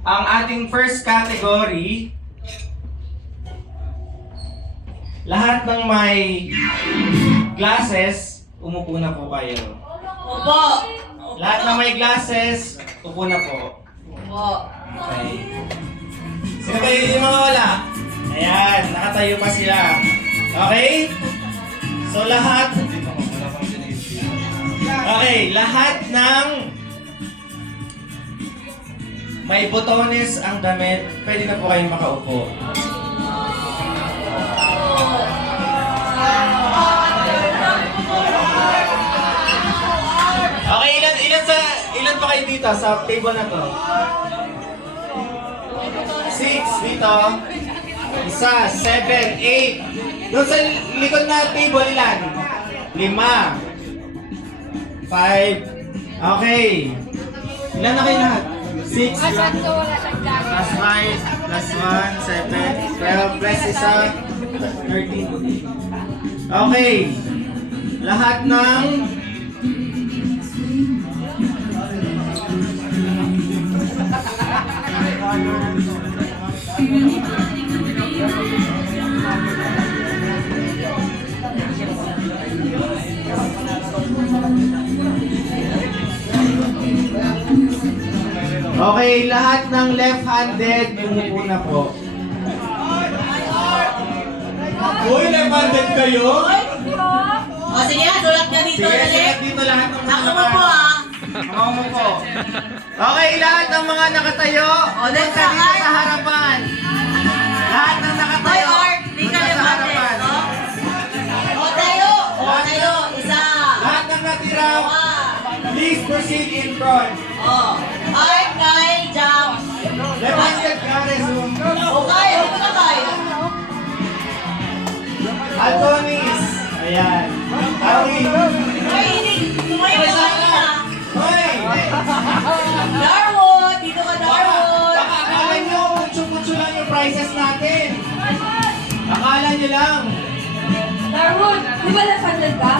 Ang ating first category, lahat ng may glasses, umupo na po kayo. Opo. Lahat ng may glasses, upo na po. Opo. Okay. Sino kayo yung mga wala? Ayan, nakatayo pa sila. Okay? So lahat, okay, lahat ng may botones ang damit, pwede na po kayong makaupo. Okay, ilan pa kayo dito sa table na to? 6 dito. Isa, 7, 8. Doon sa likod na table, ilan? 5. 5. Okay. Ilan na kayo lahat? 6 plus 5 plus 1, 7, 12 plus isa, 13. Okay. Lahat ng okay, lahat ng left-handed, umupo na po. Uy, left-handed kayo? O sige, sulat ka dito. Sige, Dali. sulat dito lahat ng mga Ako mo po ah. Umupo. Okay, lahat ng mga nakatayo, punta dito sa harapan. Lahat ng Hoy, nakatayo, Art, di ka punta sa levante. harapan. O tayo. O tayo. Isa. Lahat ng natira, Dalawa. please proceed in front. O. Art, Kyle, jump. Left-handed ka, resume. O Kyle, dito ka Kyle. Antonis. Ayan. Ari. Hoy, hindi. Tumayo ka kanina. Hoy! Darwood, dito ka Darwood. Baka akala nyo, mutsu-mutsu lang yung prices natin. Akala nyo lang. Darwood, di ba nag-handle ka?